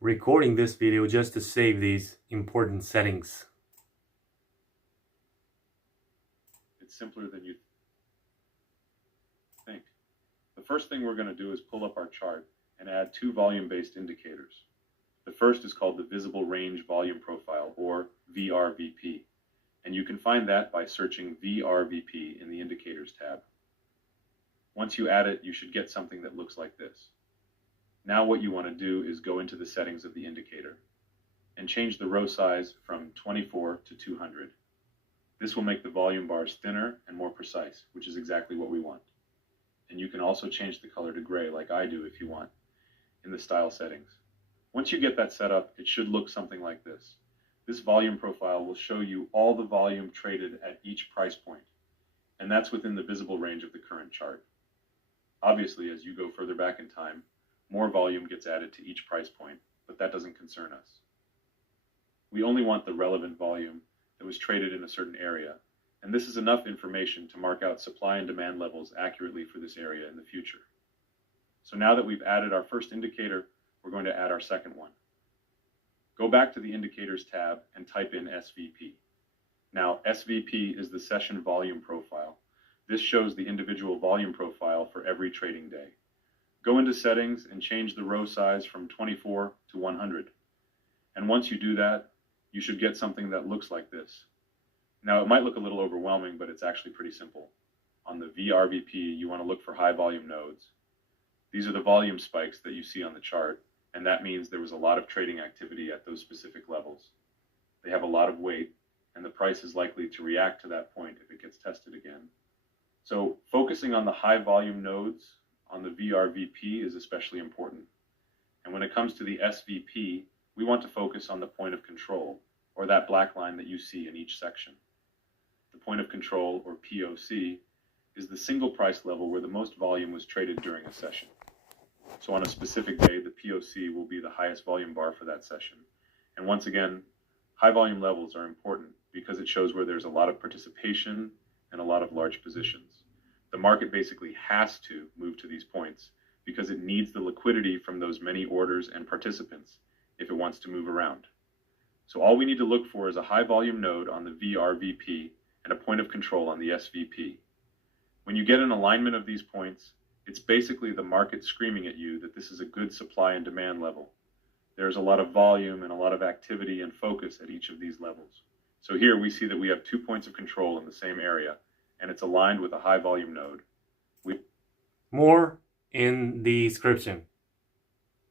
recording this video just to save these important settings. It's simpler than you think. The first thing we're going to do is pull up our chart and add two volume-based indicators. The first is called the Visible Range Volume Profile, or VRVP, and you can find that by searching VRVP in the Indicators tab. Once you add it, you should get something that looks like this. Now what you want to do is go into the settings of the indicator and change the row size from 24 to 200. This will make the volume bars thinner and more precise, which is exactly what we want. And you can also change the color to gray like I do if you want in the style settings. Once you get that set up, it should look something like this. This volume profile will show you all the volume traded at each price point, and that's within the visible range of the current chart. Obviously, as you go further back in time, more volume gets added to each price point, but that doesn't concern us. We only want the relevant volume that was traded in a certain area, and this is enough information to mark out supply and demand levels accurately for this area in the future. So now that we've added our first indicator, we're going to add our second one. Go back to the Indicators tab and type in SVP. Now, SVP is the Session Volume Profile. This shows the individual volume profile for every trading day. Go into Settings and change the row size from 24 to 100. And once you do that, you should get something that looks like this. Now, it might look a little overwhelming, but it's actually pretty simple. On the VRVP, you want to look for high volume nodes. These are the volume spikes that you see on the chart, and that means there was a lot of trading activity at those specific levels. They have a lot of weight, and the price is likely to react to that point if it gets tested again. So focusing on the high volume nodes on the VRVP is especially important. And when it comes to the SVP, we want to focus on the point of control, or that black line that you see in each section. The point of control, or POC, is the single price level where the most volume was traded during a session. So on a specific day, the POC will be the highest volume bar for that session. And once again, high volume levels are important because it shows where there's a lot of participation and a lot of large positions. The market basically has to move to these points because it needs the liquidity from those many orders and participants if it wants to move around. So all we need to look for is a high volume node on the VRVP and a point of control on the SVP. When you get an alignment of these points, it's basically the market screaming at you that this is a good supply and demand level. There's a lot of volume and a lot of activity and focus at each of these levels. So here we see that we have 2 points of control in the same area, and it's aligned with a high volume node. More in the description.